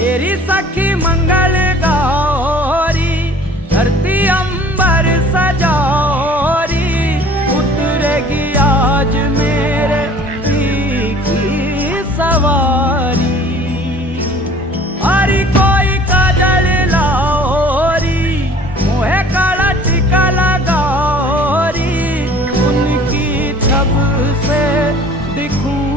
मेरी सखी मंगल गौरी, धरती अंबर सजौरी, उतरेगी आज मेरे पी की सवारी। हरी कोई काजल लाओरी, मोहे काला टीका लगाओरी, उनकी छब से दिखूं